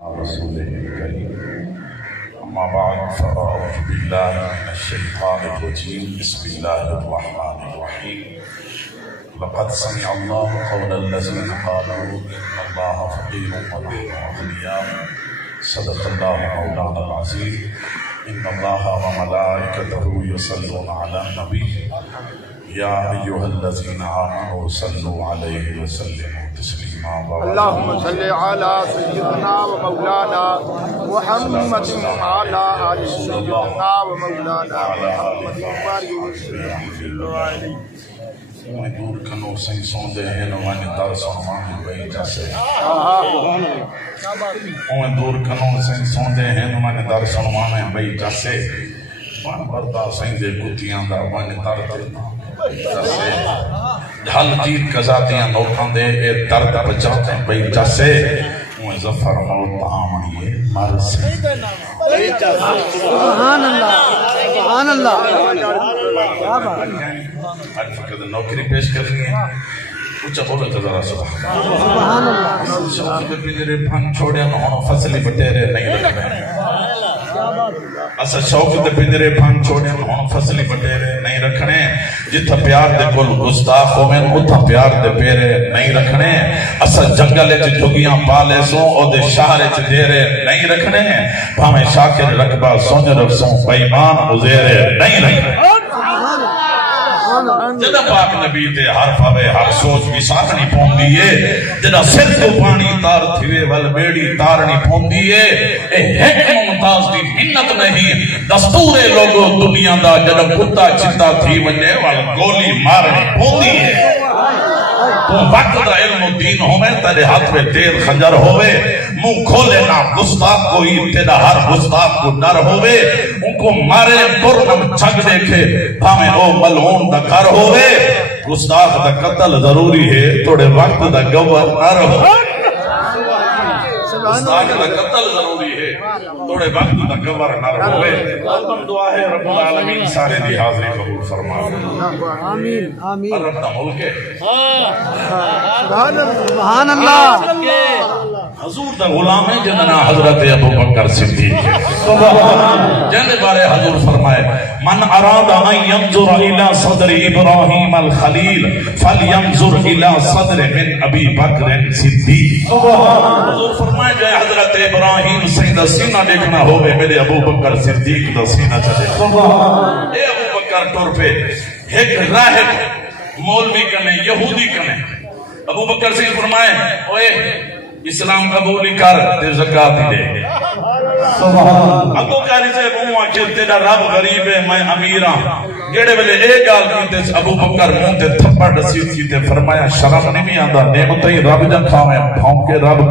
رسوله الكريم أما بعد فأعوذ بالله من الشيطان الرجيم بسم الله الرحمن الرحيم لقد سمع الله قول الذين قالوا إن الله فقير ونحن أغنياء صدق الله مولانا العظيم إن الله وملائكته يصلون على النبي يا أيها الذين آمنوا صلوا عليه وسلموا تسليما اللهم صل على سيدنا ومولانا محمد وعلى آل سيدنا ومولانا محمد میں دور کنو سنگ سوندے ہیں نوانی در سنوانی بھئی جیسے میں دور کنو سنگ سوندے ہیں نوانی در سنوانی بھئی جیسے وان بردہ سنگ دے کتیاں دا وانی در تلنا جیسے ڈھل جیت کزاتیاں نوکھاں دے اے درد بچاتے ہیں بھئی جیسے میں ظفر موت آمنیے مر سے سبحان اللہ سبحان اللہ آج فقط نوکری پیش کرنی ہے اچھا بولے تو ذرا سبحان اللہ شوق دے پنجرے پھن چھوڑے نہونو فصلی بٹیرے نہیں رکھنے اسا شوق دے پنجرے پھن چھوڑے نہونو فصلی بٹیرے نہیں رکھنے جتھا پیار دے کل گستاخ ہوئے اتھا پیار دے پیرے نہیں رکھنے اسا جنگلے چ جھگیاں پالے سوں او دے شہرے چ دیرے نہیں رکھنے بھامے شاکر رکبہ سونج رکھسوں بیمان ازیرے نہیں رکھنے جدہ پاک نبی دے ہر پاوے ہر سوچ بھی ساتھنی پون دیئے جدہ سر کو پانی تار تھوے والبیڑی تارنی پون دیئے اے حکم ممتاز دی منت نہیں دستور لوگو دنیا دا جدہ کتا چتا تھی ونجے والگولی مارنی پون دیئے تو وقت دا علم و دین ہوئے تیرے ہاتھ میں تیر خنجر ہوئے منہ کھولے نہ گستاخ کوئی تیرا ہر گستاخ کو ڈر ہوئے ان کو مارے پرنم چھگ دیکھے بھامے او ملعون دا گھر ہوئے گستاخ دا قتل ضروری ہے توڑے وقت دا گور نہ رہو گستاخ دا قتل ضروری ہے توڑے وقت دا گور نہ رہوے دعا ہے رب العالمین سارے دی حاضری قبول فرما آمین آمین رب دا ملک ہے سبحان اللہ حضور دا غلام ہے جننا حضرت ابو بکر صدیق ہے جننے بارے حضور فرمائے من اراد ان ينظر الى صدر ابراہیم الخلیل فلینظر الى صدر من ابی بکر صدیق حضور فرمائے جائے حضرت ابراہیم سیدہ سینہ دیکھنا ہوئے میرے ابو بکر صدیق دا سینہ چلے اے ابو بکر طور پہ ایک راہب مولوی کنے یہودی کنے ابو بکر صدیق فرمائے اوے اسلام قبولی کر تے زکاة دے ابو کاری سے ابو آکھے تیرا رب غریب ہے میں امیرہ گیڑے بلے ایک گال کیتے ابو بکر مونتے تھپڑ رسید کیتے فرمایا شرم نہیں آندہ نعمتیں رب جن کھاویں بھاؤں کے رب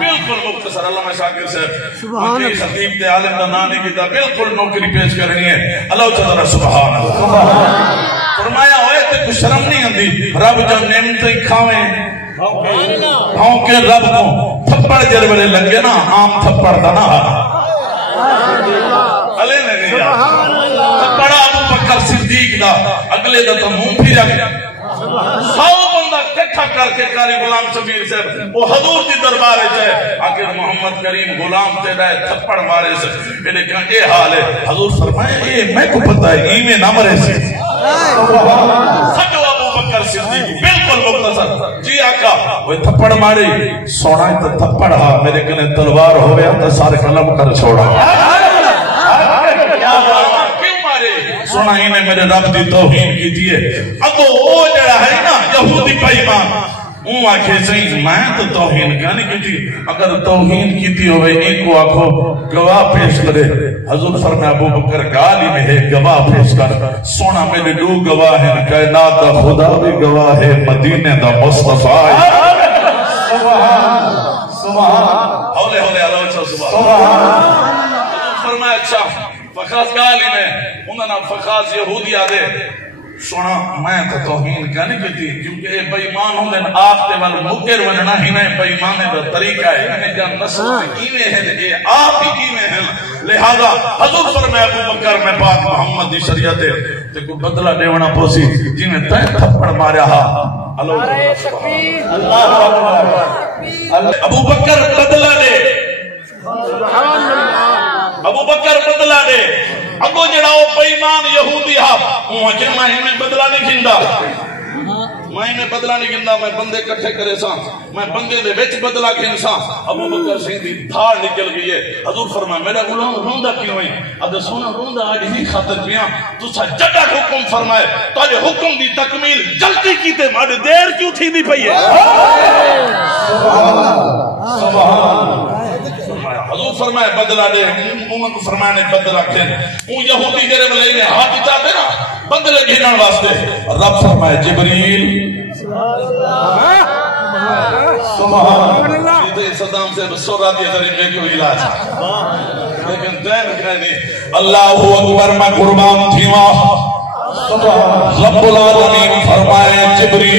بالکل مختصر علامہ شاکر صاحب مکی خطیب تے عالم دنانی کی تا بالکل نوکری پیش کرنی ہے اللہ تعالی سبحان اللہ فرمایا ہوئے تے کچھ شرم نہیں آندی رب جن نعمتیں کھاویں بھاؤں کے رب کو تھپڑ جربلے لگے نا عام تھپڑ دنا علی نہیں تھپڑا ابو بکر صدیق دا اگلے دا تو منہ پھر گیا ساؤ بندہ کٹھا کر کے کاری غلام شبیر سے وہ حضور دی دربارے جائے آخر محمد کریم غلام تے دائے تھپڑ مارے سے میرے کہاں اے حال ہے حضور فرمائے اے میں کو پتہ ہے ایمیں نہ مرے سے سجو ابو بکر صدیق بالکل مختصر جی آقا وہ تھپڑ ماری سونا ہے تو تھپڑ ہاں میرے کنے تلوار ہوئے تو سارے قلم کر چھوڑا سونا ہی نے میرے رب دی توہین کی دیئے ابو او جڑا ہے نا یہودی پیمان اون آکھے صحیح میں تو توہین کہانی کی تھی اگر توہین کی تھی ہوئے ایک کو آکھو گواہ پیش کرے حضور فرمائے ابو بکر گالی میں ہے گواہ پیش کر سونا میرے دو گواہ ہیں کائنات دا خدا بھی گواہ ہے مدینے دا مصطفیٰ سبحان سبحان ہولے ہولے اللہ اچھا سبحان فرمائے اچھا فخاص گالی میں انہوں نے فخاص یہودی آدھے سونا میں تو توہین کہنے کی تھی کیونکہ اے بیمان ہوں گے آفتے والا مکر وننا ہی نہیں بیمانے دا طریقہ ہے انہیں جان نسل سے کیوے ہیں اے آپ ہی کیوے ہیں لہذا حضور فرمائے ابو بکر میں پاک محمد دی شریعت ہے تے کو بدلہ دیونا پوسی جی میں تین تھپڑ ماریا ہا ابو بکر بدلہ دے، ابو بکر بدلہ دے، اگو جڑا وہ بےمان یہودی ہا وہ کہ میں بدلہ نہیں گھندا، میں بدلہ نہیں گھندا، میں بندے کٹھے کرے سا، میں بندے دے وچ بدلہ گھن سا۔ ابو بکر سیدھی دھاڑ نکل گئی ہے۔ حضور فرمایا میرا غلام روندا کیوں ہے؟ اگر سونا روندا آج ہی خاطر پیاں تسا جڑا حکم فرمائے تاجے حکم دی تکمیل جلدی کیتے ماڑے دیر کیوں تھی دی پئی ہے؟ حضور فرمائے بدلہ دے، امت فرمائے نے بدلہ کھن، وہ یہودی جرے ملے نے ہاتھ چاہتے نا بدلے گھنن واسطے، رب فرمائے جبریل سبحان اللہ، صدام سے سورہ دی غریب لے کے علاج، لیکن دین کہنے اللہ اکبر میں قربان تھیوا، رب العالمین فرمائے جبریل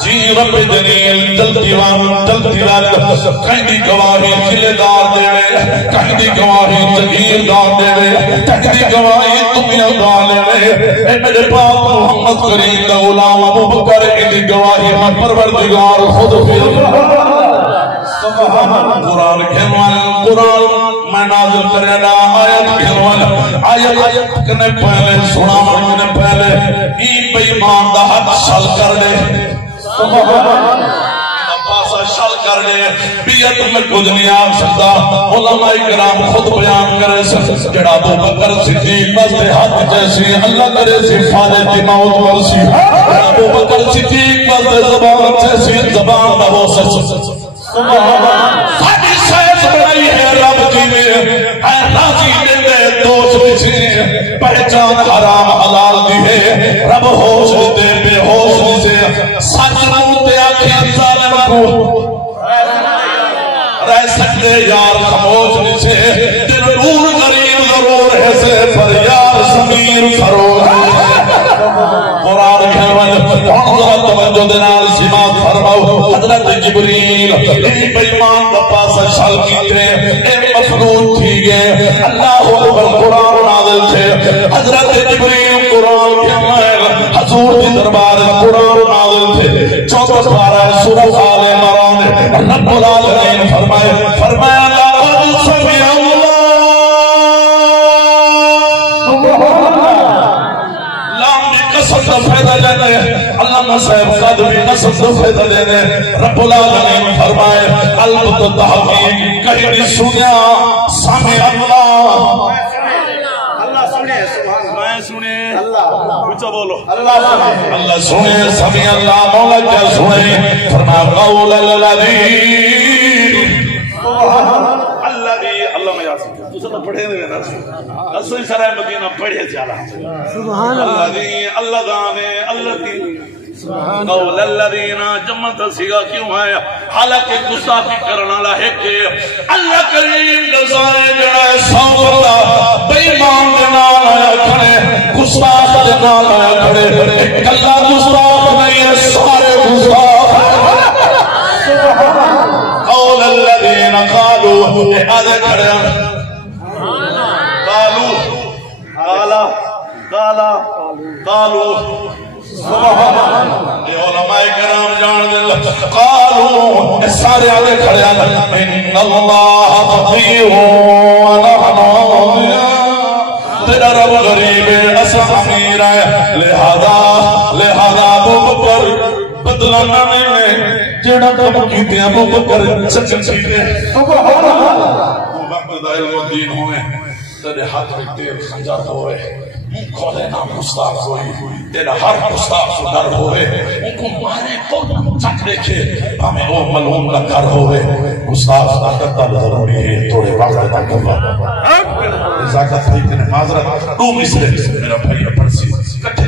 جی رب دلیل جلدی وقت کہیں دی گواہی کھلے دار دے رہے، کہیں دی گواہی جگیر دار دے رہے، کہیں دی گواہی دنیا دار دے رہے، اے میرے پاک محمد کریم دا غلام ابو بکر کی دی گواہی میں پروردگار خود پھر قرآن کھنوان قرآن میں نازل کرنا آیت کھنوان آیت کنے پہلے سنا کنے پہلے ای بیمان دا حق شل کر دے پاسا شل کر دے بیعت میں کچھ نہیں آ سکتا، علماء کرام خود بیان کرے سکتا جڑا ابو بکر صدیق بستے حق جیسی اللہ کرے صفات موت ورسی، ابو بکر صدیق بستے زبان جیسی زبان دا وہ سچ ساتھی سیز بنائی ہے رب کی میں اے راضی دے دے دوست بچے پہچان حرام حلال دی ہے رب ہوش دے بے ہوش سے سچ روتے آکھیں ظالم کو رہ سکتے یار خموش نیچے دل نور غریب ضرور ہے سے پر یار ضمیر فروغ قرآن کھیون حضرت توجہ دنال سماعت فرماؤ حضرت جبریل انہی بیمان کا پاسا شل کیتے اے مفرود تھی گئے اللہ اکبر قرآن نازل تھے حضرت جبریل قرآن کھیون حضور کی دربار قرآن نازل تھے چوکس بارہ سورہ آل عمران رب العالمین فرمایا لقد سمع اللہ فیدہ دینے علامہ صاحب قادمی نصف تو فیدہ دینے رب العالمین فرمائے قلب تو تحقیق کہیں بھی سنیا سامع اللہ اللہ سنے میں سنے کچھ بولو اللہ سنے سامع اللہ مولا کیا سنے فرمایا قول اللہ میں یاسم تو سب پڑھے دے نا اصلی سرائے مدینہ پڑھے چالا سبحان اللہ دانے اللہ دی قول الذین جمعت سیگا کیوں آیا حالانکہ گستاخی کرنا لائے اللہ کریم گزارے جڑائے سامتا بیمان جنال آیا کھڑے گستاخ جنال آیا کھڑے اللہ گستاخ نہیں ہے سارے گستاخ قول الذین قالوا آدھے کھڑے قالوا یہ علماء کرام جان دل قالوا سارے آدھے کھڑے ان اللہ فقیر ونحن تیرا رب غریب ہے اسا امیر ہے لہذا ابو بکر بدلہ نانے میں جڑا کم کیتے ابو بکر چکن چیتے وہ وقت دائل و دین ہوئے تیرے ہاتھ میں تیر خنجر ہوئے کھولے نام گستاخ ہوئی تیرا ہر گستاخ سے ڈر ہوئے ان کو مارے تو چک دیکھے ہمیں وہ ملعون کا کر ہوئے گستاخ طاقت ضروری ہے تھوڑے وقت تک اللہ نزاکت ہوئی تینے معذرت دو مصرے میرا بھائی پرسی کٹھے